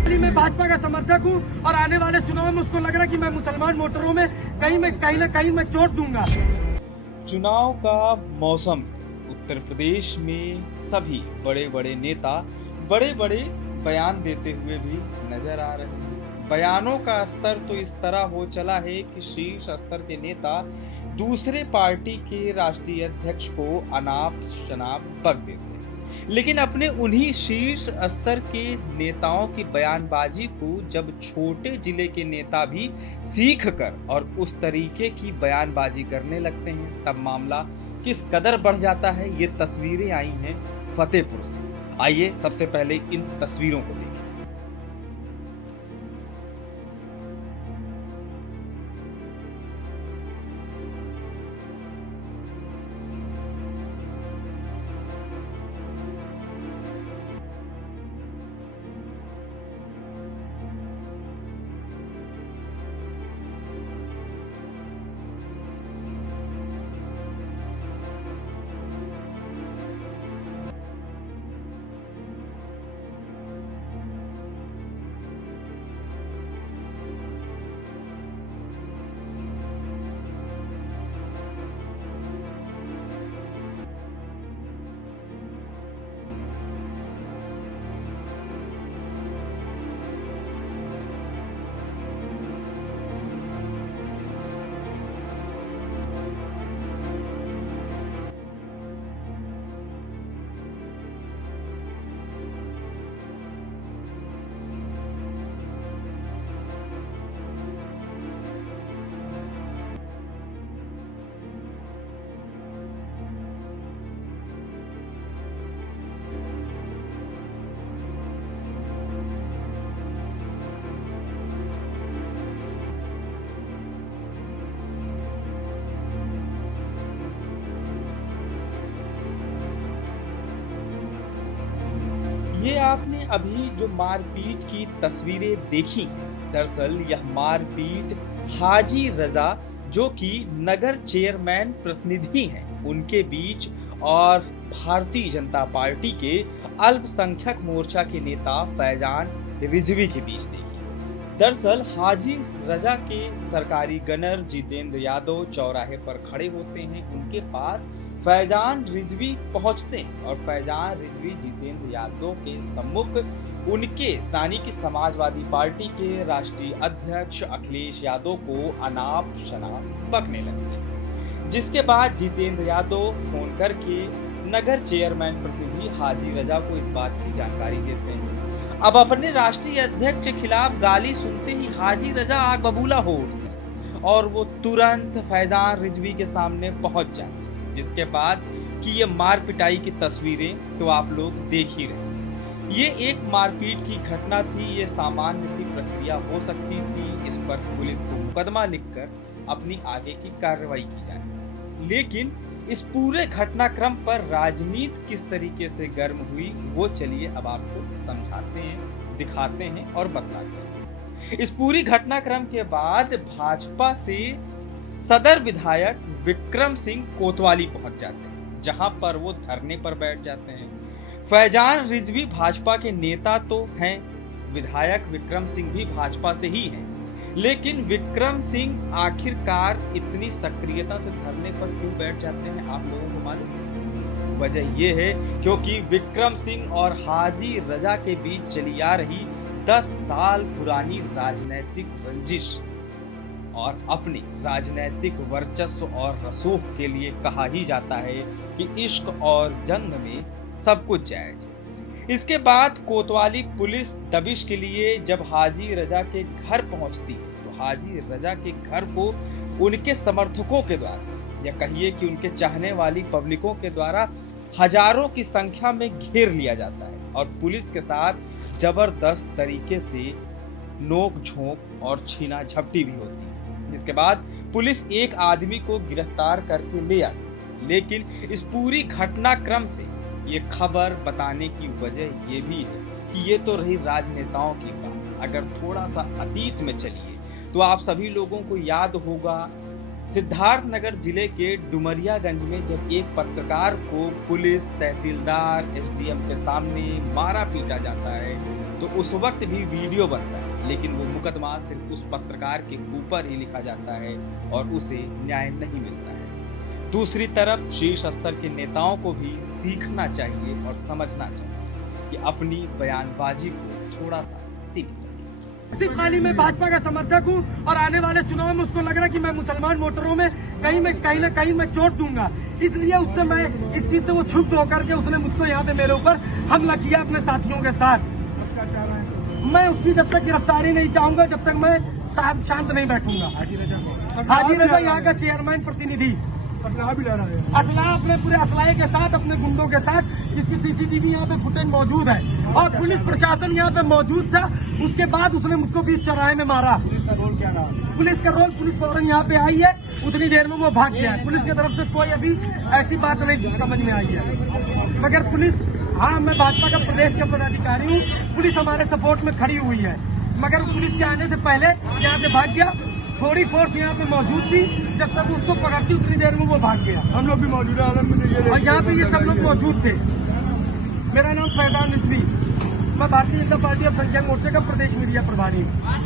मैं भाजपा का समर्थक हूँ और आने वाले चुनाव में उसको लग रहा है कि मैं मुसलमान वोटरों में कहीं मैं चोट दूंगा। चुनाव का मौसम उत्तर प्रदेश में सभी बड़े बड़े नेता बड़े बड़े बयान देते हुए भी नजर आ रहे हैं। बयानों का स्तर तो इस तरह हो चला है कि शीर्ष स्तर के नेता दूसरे पार्टी के राष्ट्रीय अध्यक्ष को अनाप शनाप बक देते हैं, लेकिन अपने उन्हीं शीर्ष स्तर के नेताओं की बयानबाजी को जब छोटे जिले के नेता भी सीख कर और उस तरीके की बयानबाजी करने लगते हैं, तब मामला किस कदर बढ़ जाता है। ये तस्वीरें आई हैं फतेहपुर से। आइए सबसे पहले इन तस्वीरों को देखें। ये आपने अभी जो मारपीट की तस्वीरें देखी, दरअसल यह मारपीट हाजी रजा जो कि नगर चेयरमैन प्रतिनिधि हैं उनके बीच और भारतीय जनता पार्टी के अल्पसंख्यक मोर्चा के नेता फैजान रिजवी के बीच देखी। दरअसल हाजी रजा के सरकारी गनर जितेंद्र यादव चौराहे पर खड़े होते हैं, उनके पास फैजान रिजवी पहुंचते हैं और फैजान रिजवी जितेंद्र यादव के सम्मुख उनके यानी कि समाजवादी पार्टी के राष्ट्रीय अध्यक्ष अखिलेश यादव को अनाप शनाप बकने लगते हैं, जिसके बाद जितेंद्र यादव फोन करके नगर चेयरमैन प्रतिनिधि हाजी रजा को इस बात की जानकारी देते हैं। अब अपने राष्ट्रीय अध्यक्ष के खिलाफ गाली सुनते ही हाजी रजा आग बबूला हो उठते हैं और वो तुरंत फैजान रिजवी के सामने पहुंच जाते हैं, जिसके बाद कि ये मार पिटाई की तस्वीरें तो आप लोग देख ही रहे। ये एक मारपीट की घटना थी, ये सामान्य सी प्रक्रिया हो सकती थी, इस पर पुलिस को मुकदमा लिखकर अपनी आगे की कार्रवाई की जाए। लेकिन इस पूरे घटनाक्रम पर राजनीति किस तरीके से गर्म हुई वो चलिए अब आपको समझाते हैं, दिखाते हैं और बतलाते हैं। इस पूरी घटनाक्रम के बाद भाजपा से सदर विधायक विक्रम सिंह कोतवाली पहुंच जाते हैं, जहां पर वो धरने पर बैठ जाते हैं। फैजान रिजवी भाजपा के नेता तो हैं, विधायक विक्रम सिंह भी भाजपा से ही हैं, लेकिन विक्रम सिंह आखिरकार इतनी सक्रियता से धरने पर क्यों बैठ जाते हैं आप लोगों को मालूम है? वजह यह है क्योंकि विक्रम सिंह और हाजी रजा के बीच चली आ रही 10 साल पुरानी राजनीतिक रंजिश और अपनी राजनीतिक वर्चस्व और रसूख के लिए कहा ही जाता है कि इश्क और जंग में सब कुछ जायज है। इसके बाद कोतवाली पुलिस दबिश के लिए जब हाजी रजा के घर पहुंचती है तो हाजी रजा के घर को उनके समर्थकों के द्वारा या कहिए कि उनके चाहने वाली पब्लिकों के द्वारा हजारों की संख्या में घेर लिया जाता है और पुलिस के साथ जबरदस्त तरीके से नोक झोंक और छीना झपटी भी होती है, जिसके बाद पुलिस एक आदमी को गिरफ्तार करके ले आती। लेकिन इस पूरी घटनाक्रम से ये खबर बताने की वजह ये भी है कि ये तो रही राजनेताओं की बात। अगर थोड़ा सा अतीत में चलिए तो आप सभी लोगों को याद होगा सिद्धार्थनगर जिले के डुमरियागंज में जब एक पत्रकार को पुलिस, तहसीलदार, एसडीएम के सामने मारा पीटा जाता है तो उस वक्त भी वीडियो बनता है, लेकिन वो मुकदमा सिर्फ उस पत्रकार के ऊपर ही लिखा जाता है और उसे न्याय नहीं मिलता है। दूसरी तरफ शीर्ष स्तर के नेताओं को भी सीखना चाहिए और समझना चाहिए कि अपनी बयानबाजी को थोड़ा सा सीमित रखें। सिर्फ खाली मैं भाजपा का समर्थक हूँ और आने वाले चुनाव में उसको लग रहा है कि मैं मुसलमान वोटरों में कहीं ना कहीं मैं चोट दूंगा, इसलिए उससे मैं इस चीज से वो क्षुब्ध होकर के उसने मुझको यहाँ पे मेरे ऊपर हमला किया अपने साथियों के साथ। मैं उसकी जब तक गिरफ्तारी नहीं चाहूंगा जब तक मैं शांत नहीं बैठूंगा। हाजी रजा यहाँ का चेयरमैन प्रतिनिधि असला अपने पूरे असलाहे के साथ अपने गुंडों के साथ, जिसकी सीसीटीवी यहाँ पे फुटेज मौजूद है और पुलिस प्रशासन यहाँ पे मौजूद था। उसके बाद उसने मुझको बीच चौराहे में मारा। पुलिस का रोल क्या रहा? पुलिस फौरन यहाँ पे आई है, उतनी देर में वो भाग गया है। पुलिस की तरफ से कोई अभी ऐसी बात नहीं समझ में आई है, मगर पुलिस, हाँ मैं भाजपा का प्रदेश का पदाधिकारी हूँ, पुलिस हमारे सपोर्ट में खड़ी हुई है, मगर पुलिस के आने से पहले यहाँ से भाग गया। थोड़ी फोर्स यहाँ पे मौजूद थी, जब तक उसको पकड़ती उतनी देर में वो भाग गया। हम लोग भी मौजूद है और यहाँ पे ये सब लोग मौजूद थे। मेरा नाम फैजान रिजवी, मैं भारतीय जनता पार्टी ऑफ संख्या मोर्चे का प्रदेश मीडिया प्रभारी हूँ।